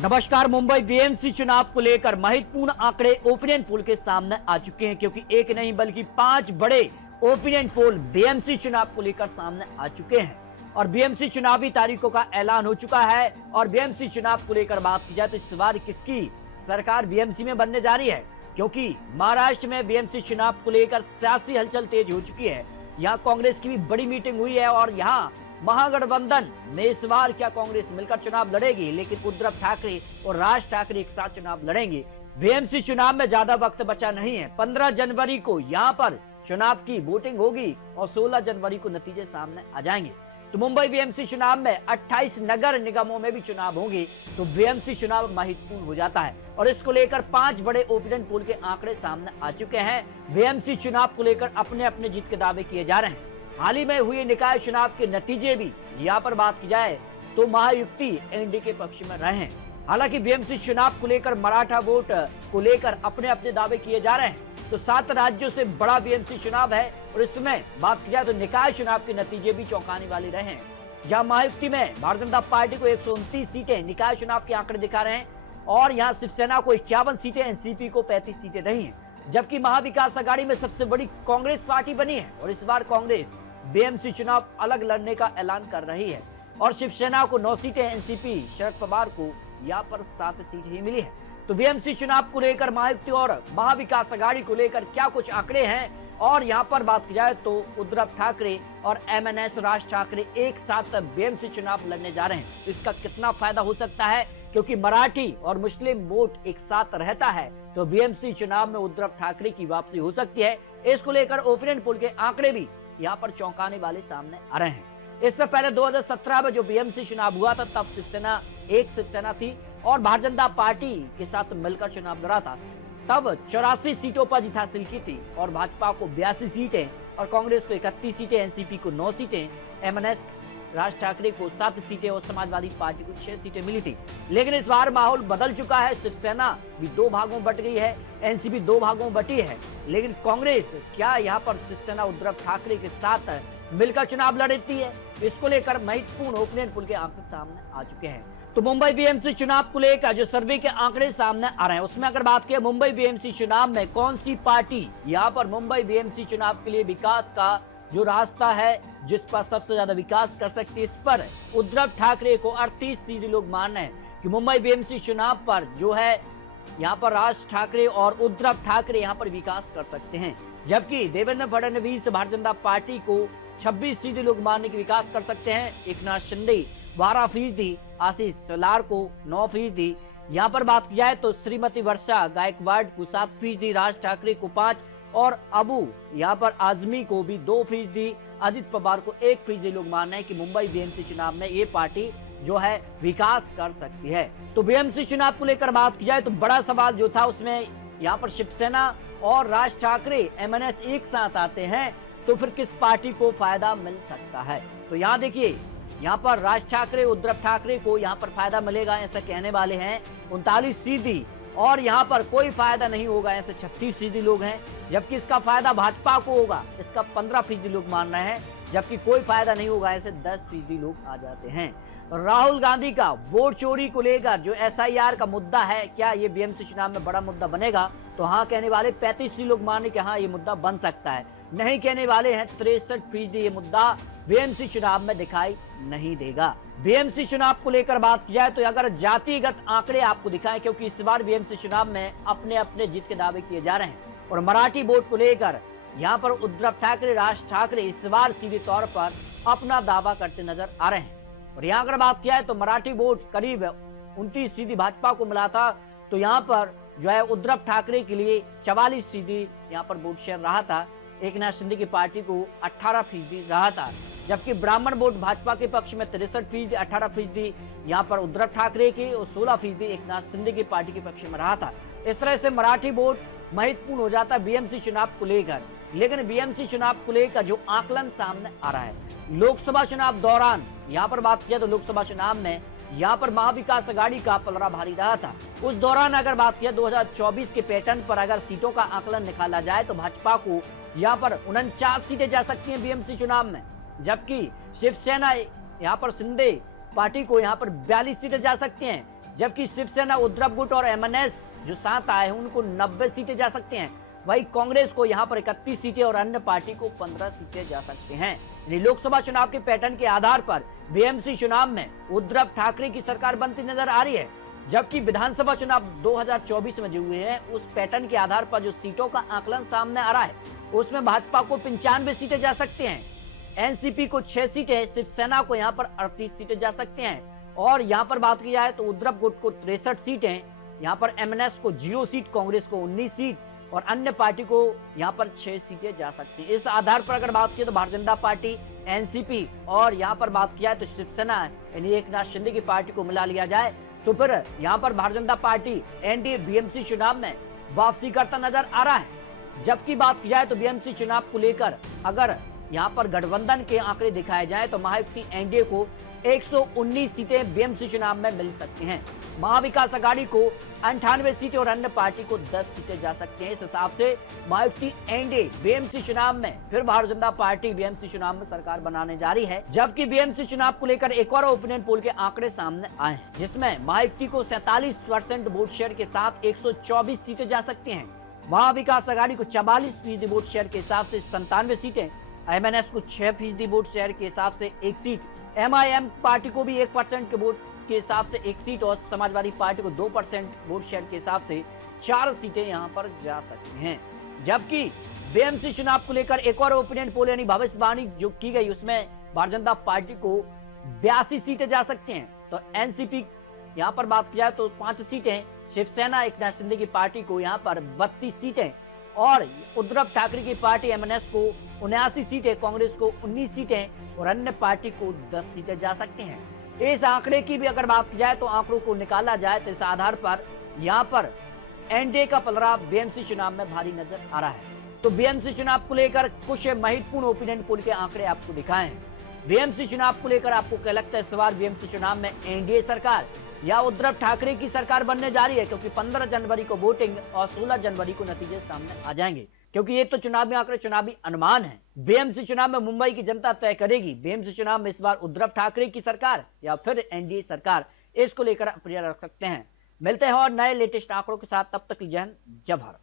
नमस्कार। मुंबई बीएमसी चुनाव को लेकर महत्वपूर्ण आंकड़े ओपिनियन पोल के सामने आ चुके हैं, क्योंकि एक नहीं बल्कि 5 बड़े ओपिनियन पोल बीएमसी चुनाव को लेकर सामने आ चुके हैं और बीएमसी चुनावी तारीखों का ऐलान हो चुका है। और बीएमसी चुनाव को लेकर बात की जाए तो इस बार किसकी सरकार बीएमसी में बनने जा रही है, क्योंकि महाराष्ट्र में बीएमसी चुनाव को लेकर सियासी हलचल तेज हो चुकी है। यहाँ कांग्रेस की भी बड़ी मीटिंग हुई है और यहाँ महागठबंधन में इस बार क्या कांग्रेस मिलकर चुनाव लड़ेगी, लेकिन उद्धव ठाकरे और राज ठाकरे एक साथ चुनाव लड़ेंगे। बीएमसी चुनाव में ज्यादा वक्त बचा नहीं है। 15 जनवरी को यहाँ पर चुनाव की वोटिंग होगी और 16 जनवरी को नतीजे सामने आ जाएंगे। तो मुंबई बीएमसी चुनाव में 28 नगर निगमों में भी चुनाव होंगे, तो बीएमसी चुनाव महत्वपूर्ण हो जाता है और इसको लेकर 5 बड़े ओपिनियन पोल के आंकड़े सामने आ चुके हैं। बीएमसी चुनाव को लेकर अपने अपने जीत के दावे किए जा रहे हैं। हाल ही में हुए निकाय चुनाव के नतीजे भी यहाँ पर बात की जाए तो महायुति एनडीए के पक्ष में रहे हैं। हालांकि बीएमसी चुनाव को लेकर मराठा वोट को लेकर अपने अपने दावे किए जा रहे हैं। तो 7 राज्यों से बड़ा बीएमसी चुनाव है और इसमें बात की जाए तो निकाय चुनाव के नतीजे भी चौंकाने वाले रहे हैं, जहां महायुति में भारतीय जनता पार्टी को 129 सीटें निकाय चुनाव के आंकड़े दिखा रहे हैं और यहाँ शिवसेना को 51 सीटें, एनसीपी को 35 सीटें रही हैं, जबकि महाविकास अघाड़ी में सबसे बड़ी कांग्रेस पार्टी बनी है और इस बार कांग्रेस बीएमसी चुनाव अलग लड़ने का ऐलान कर रही है और शिवसेना को 9 सीटें, एनसीपी शरद पवार को यहाँ पर 7 सीट ही मिली है। तो बीएमसी चुनाव को लेकर महायुति और महाविकास अघाड़ी को लेकर क्या कुछ आंकड़े हैं और यहाँ पर बात की जाए तो उद्धव ठाकरे और एमएनएस राज ठाकरे एक साथ बीएमसी चुनाव लड़ने जा रहे हैं। इसका कितना फायदा हो सकता है, क्योंकि मराठी और मुस्लिम वोट एक साथ रहता है, तो बीएमसी चुनाव में उद्धव ठाकरे की वापसी हो सकती है। इसको लेकर ओपिनियन पोल के आंकड़े भी यहाँ पर चौंकाने वाले सामने आ रहे हैं। इससे पहले 2017 में जो बीएमसी चुनाव हुआ था तब शिवसेना थी और भारतीय जनता पार्टी के साथ मिलकर चुनाव लड़ा था। तब 84 सीटों पर जीत हासिल की थी और भाजपा को 82 सीटें और कांग्रेस को 31 सीटें, एनसीपी को 9 सीटें, एमएनएस राज ठाकरे को 7 सीटें और समाजवादी पार्टी को 6 सीटें मिली थी। लेकिन इस बार माहौल बदल चुका है। शिवसेना भी 2 भागों में बट गई है, एनसीपी 2 भागों में बटी है, लेकिन कांग्रेस क्या यहाँ पर शिवसेना उद्धव ठाकरे के साथ मिलकर चुनाव लड़ती है, इसको लेकर महत्वपूर्ण ओपिनियन पोल के आंकड़े सामने आ चुके हैं। तो मुंबई बीएमसी चुनाव को लेकर जो सर्वे के आंकड़े सामने आ रहे हैं उसमें अगर बात करें मुंबई बीएमसी चुनाव में कौन सी पार्टी यहाँ पर मुंबई बीएमसी चुनाव के लिए विकास का जो रास्ता है, जिस पर सबसे ज्यादा विकास कर सकती है, इस पर उद्धव ठाकरे को 38 सीधे लोग मान रहे हैं कि मुंबई बीएमसी चुनाव पर जो है यहाँ पर राज ठाकरे और उद्धव ठाकरे यहाँ पर विकास कर सकते हैं, जबकि देवेंद्र फडणवीस भारतीय जनता पार्टी को 26 सीधे लोग मानने की विकास कर सकते हैं। एकनाथ शिंदे 12%, आशीष शेलार को 9%, यहाँ पर बात की जाए तो श्रीमती वर्षा गायकवाड़ को 7%, राज ठाकरे को 5% और अबू यहाँ पर आजमी को भी 2%, अजित पवार को 1% लोग मान रहे हैं कि मुंबई बीएमसी चुनाव में ये पार्टी जो है विकास कर सकती है। तो बीएमसी चुनाव को लेकर बात की जाए तो बड़ा सवाल जो था उसमें यहाँ पर शिवसेना और राज ठाकरे एमएनएस एक साथ आते हैं तो फिर किस पार्टी को फायदा मिल सकता है। तो यहाँ देखिए, यहाँ पर राज ठाकरे उद्धव ठाकरे को यहाँ पर फायदा मिलेगा ऐसा कहने वाले हैं 39%, और यहाँ पर कोई फायदा नहीं होगा ऐसे 36% लोग हैं, जबकि इसका फायदा भाजपा को होगा, इसका 15% लोग मान रहे हैं, जबकि कोई फायदा नहीं होगा ऐसे 10% लोग आ जाते हैं। राहुल गांधी का वोट चोरी को लेकर जो एसआईआर का मुद्दा है, क्या ये बीएमसी चुनाव में बड़ा मुद्दा बनेगा, तो हाँ कहने वाले 35% लोग मान रहे कि हाँ ये मुद्दा बन सकता है, नहीं कहने वाले हैं 63% ये मुद्दा बीएमसी चुनाव में दिखाई नहीं देगा। बीएमसी चुनाव को लेकर बात की जाए तो अगर जातिगत आंकड़े आपको दिखाएं, क्योंकि इस बार बीएमसी चुनाव में अपने अपने जीत के दावे किए जा रहे हैं और मराठी वोट को लेकर यहाँ पर उद्धव ठाकरे राज ठाकरे इस बार सीधे तौर पर अपना दावा करते नजर आ रहे हैं। और यहाँ अगर बात किया है तो मराठी वोट करीब 29% भाजपा को मिला था, तो यहाँ पर जो है उद्धव ठाकरे के लिए 44% यहाँ पर वोट शेयर रहा था, एकनाथ शिंदे की पार्टी को 18% रहा था, जबकि ब्राह्मण वोट भाजपा के पक्ष में 63%, 18% यहाँ पर उद्धव ठाकरे के और 16% एकनाथ शिंदे की पार्टी के पक्ष में रहा था। इस तरह से मराठी वोट महत्वपूर्ण हो जाता है बीएमसी चुनाव को लेकर। लेकिन बीएमसी चुनाव को लेकर जो आकलन सामने आ रहा है, लोकसभा चुनाव दौरान यहाँ पर बात किया तो लोकसभा चुनाव में यहाँ पर महाविकास अघाड़ी का पलड़ा भारी रहा था। उस दौरान अगर बात किया 2024 के पैटर्न पर अगर सीटों का आकलन निकाला जाए तो भाजपा को यहाँ पर 49 सीटें जा सकती हैं बीएमसी चुनाव में, जबकि शिवसेना यहाँ पर शिंदे पार्टी को यहाँ पर 42 सीटें जा सकती हैं, जबकि शिवसेना, उद्धव गुट और एमएनएस जो साथ आए हैं उनको 90 सीटें जा सकते हैं। वहीं कांग्रेस को यहां पर 31 सीटें और अन्य पार्टी को 15 सीटें जा सकते हैं। लोकसभा चुनाव के पैटर्न के आधार पर बीएमसी चुनाव में उद्धव ठाकरे की सरकार बनती नजर आ रही है, जबकि विधानसभा चुनाव 2024 में जो हुए हैं उस पैटर्न के आधार पर जो सीटों का आकलन सामने आ रहा है उसमें भाजपा को 95 सीटें जा सकते हैं, एनसीपी को 6 सीटें, शिवसेना को यहां पर 38 सीटें जा सकते हैं। और यहां पर बात की जाए तो उद्धव गुट को 63 सीटें, यहां पर एमएनएस को 0 सीट, कांग्रेस को 19 सीट और अन्य पार्टी को यहां पर 6 सीटें जा सकती हैं। इस आधार पर अगर बात की तो भारतीय जनता पार्टी, एनसीपी और यहां पर बात की जाए तो शिवसेना यानी एकनाथ शिंदे की पार्टी को मिला लिया जाए तो फिर यहां पर Bharatiya Janata party NDA BMC चुनाव में वापसी करता नजर आ रहा है। जबकि बात की जाए तो बीएमसी चुनाव को लेकर अगर यहां पर गठबंधन के आंकड़े दिखाए जाए तो महायुति एनडीए को 119 सीटें बीएमसी चुनाव में मिल सकती हैं, महाविकास अघाड़ी को 98 सीटें और अन्य पार्टी को 10 सीटें जा सकती हैं। इस हिसाब से महायुति एनडीए बीएमसी चुनाव में फिर भारतीय जनता पार्टी बीएमसी चुनाव में सरकार बनाने जा रही है। जबकि बीएमसी चुनाव को लेकर एक और ओपिनियन पोल के आंकड़े सामने आए हैं जिसमें महायुति को 47% वोट शेयर के साथ 124 सीटें जा सकती हैं, महाविकास अघाड़ी को 44% वोट शेयर के हिसाब से 97 सीटें, एमएनएस को 6% वोट शेयर के हिसाब से 1 सीट, एमआईएम पार्टी को भी 1% के वोट के हिसाब से 1 सीट और समाजवादी पार्टी को 2% वोट शेयर के हिसाब से 4 सीटें यहां पर जा सकती हैं। जबकि बीएमसी चुनाव को लेकर एक और ओपिनियन पोल यानी भविष्यवाणी जो की गई उसमें भारतीय जनता पार्टी को 82 सीटें जा सकती हैं, तो एनसीपी यहां पर बात की जाए तो 5 सीटें, शिवसेना एकनाथ शिंदे की पार्टी को यहां पर 32 सीटें और उद्धव ठाकरे की पार्टी एमएनएस को 79 सीटें, कांग्रेस को 19 सीटें और अन्य पार्टी को 10 सीटें जा सकती हैं। इस आंकड़े की भी अगर बात की जाए तो आंकड़ों को निकाला जाए तो इस आधार पर यहां पर एनडीए का पलड़ा बीएमसी चुनाव में भारी नजर आ रहा है। तो बीएमसी चुनाव को लेकर कुछ महत्वपूर्ण ओपिनियन पोल के आंकड़े आपको दिखाए हैं। बीएमसी चुनाव को लेकर आपको क्या लगता है, इस बार बीएमसी चुनाव में एनडीए सरकार या उद्धव ठाकरे की सरकार बनने जा रही है? क्योंकि 15 जनवरी को वोटिंग और 16 जनवरी को नतीजे सामने आ जाएंगे, क्योंकि ये तो चुनावी आंकड़े, चुनावी अनुमान है। बीएमसी चुनाव में मुंबई की जनता तय करेगी बीएमसी चुनाव में इस बार उद्धव ठाकरे की सरकार या फिर एनडीए सरकार, इसको लेकर अप्रैल रख सकते हैं। मिलते हैं और नए लेटेस्ट आंकड़ों के साथ, तब तक जय हिंद, जय भारत।